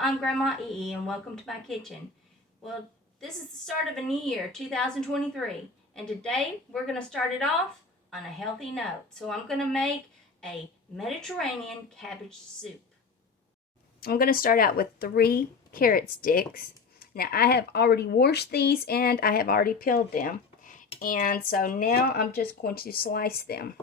I'm Grandma E, and welcome to my kitchen. Well, this is the start of a new year, 2023, and today we're going to start it off on a healthy note. So I'm going to make a Mediterranean cabbage soup. I'm going to start out with 3 carrot sticks. Now I have already washed these and I have already peeled them. And so now I'm just going to slice them.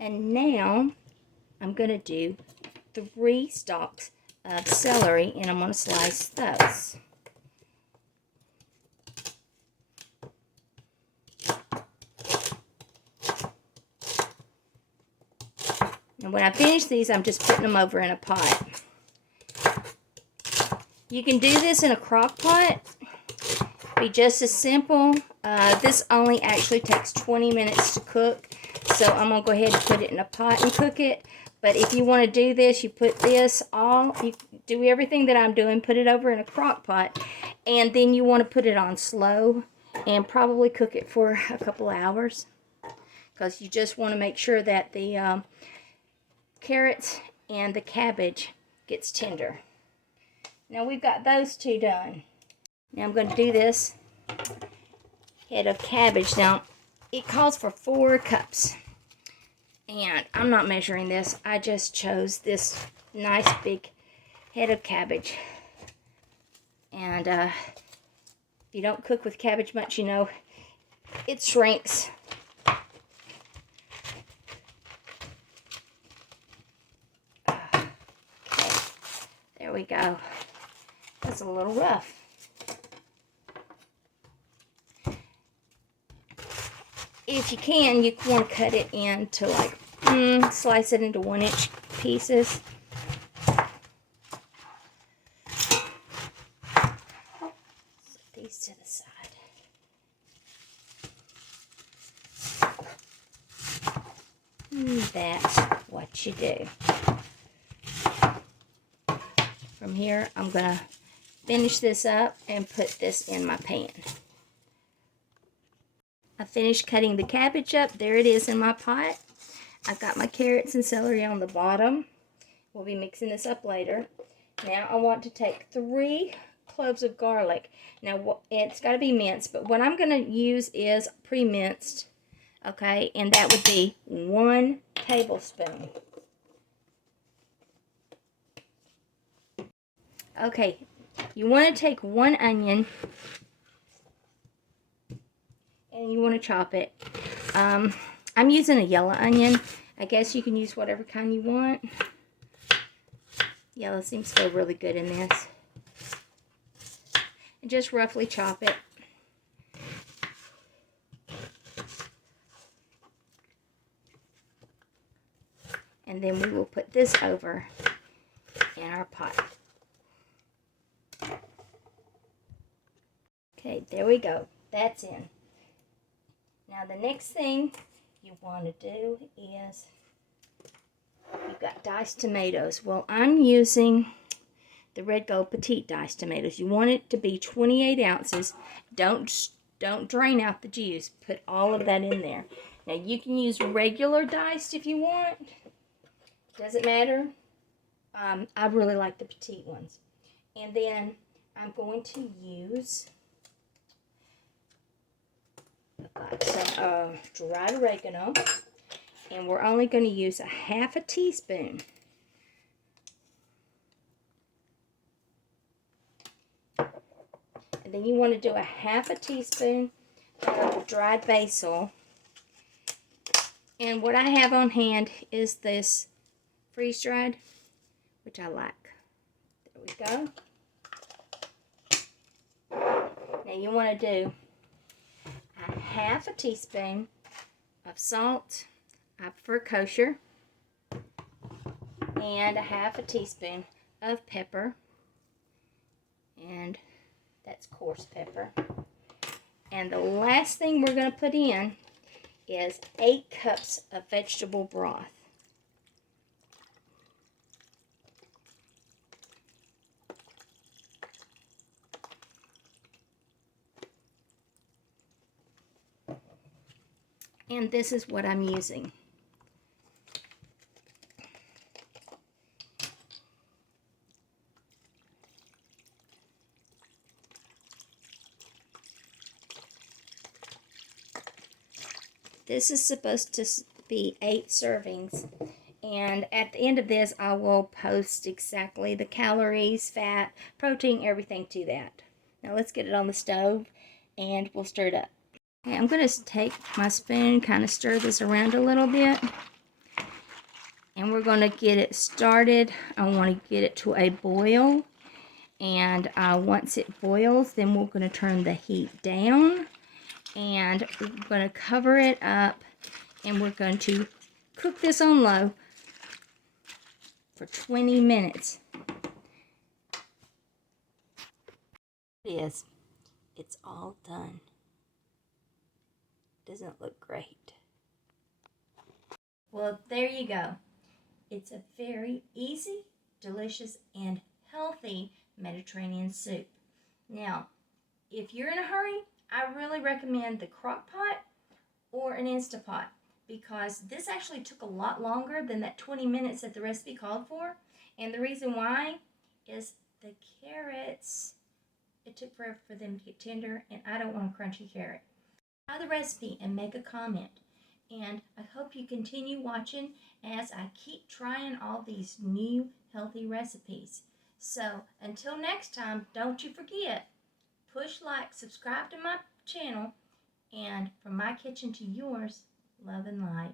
And now I'm going to do 3 stalks of celery, and I'm going to slice those. And when I finish these, I'm just putting them over in a pot. You can do this in a crock pot. Be just as simple. This only actually takes 20 minutes to cook. So I'm going to go ahead and put it in a pot and cook it. But if you want to do this, you put this you do everything that I'm doing, put it over in a crock pot. And then you want to put it on slow and probably cook it for a couple hours. Because you just want to make sure that the carrots and the cabbage gets tender. Now we've got those 2 done. Now I'm going to do this head of cabbage. Now it calls for 4 cups. And I'm not measuring this. I just chose this nice big head of cabbage. And if you don't cook with cabbage much, you know, it shrinks. Okay, there we go. That's a little rough. If you can, you want to cut it into slice it into 1-inch pieces. Set these to the side. And that's what you do. From here, I'm going to finish this up and put this in my pan. I finished cutting the cabbage up. There it is in my pot. I've got my carrots and celery on the bottom. We'll be mixing this up later. Now I want to take 3 cloves of garlic. Now it's got to be minced, but what I'm going to use is pre-minced. Okay, and that would be 1 tablespoon. Okay, you want to take 1 onion. And you want to chop it. I'm using a yellow onion. I guess you can use whatever kind you want. Yellow seems to go really good in this. And just roughly chop it. And then we will put this over in our pot. Okay, there we go. That's in. Now the next thing you want to do is, you've got diced tomatoes. Well, I'm using the Red Gold Petite diced tomatoes. You want it to be 28 ounces. Don't drain out the juice. Put all of that in there. Now you can use regular diced if you want. Doesn't matter. I really like the petite ones. And then I'm going to use, I've got some dried oregano, and we're only going to use a 1/2 teaspoon. And then you want to do a 1/2 teaspoon of dried basil. And what I have on hand is this freeze-dried, which I like. There we go. Now you want to do a 1/2 teaspoon of salt. I prefer kosher. And a 1/2 teaspoon of pepper. And that's coarse pepper. And the last thing we're going to put in is 8 cups of vegetable broth. And this is what I'm using. This is supposed to be 8 servings. And at the end of this, I will post exactly the calories, fat, protein, everything to that. Now let's get it on the stove and we'll stir it up. Okay, I'm going to take my spoon, kind of stir this around a little bit. And we're going to get it started. I want to get it to a boil. And once it boils, then we're going to turn the heat down. And we're going to cover it up. And we're going to cook this on low for 20 minutes. It is. It's all done. Doesn't it look great? Well, there you go. It's a very easy, delicious, and healthy Mediterranean soup. Now, if you're in a hurry, I really recommend the crock pot or an Instapot, because this actually took a lot longer than that 20 minutes that the recipe called for. And the reason why is the carrots, it took forever for them to get tender, and I don't want a crunchy carrot. Try the recipe and make a comment. And I hope you continue watching as I keep trying all these new healthy recipes. So until next time, don't you forget, push like, subscribe to my channel, and from my kitchen to yours, love and light.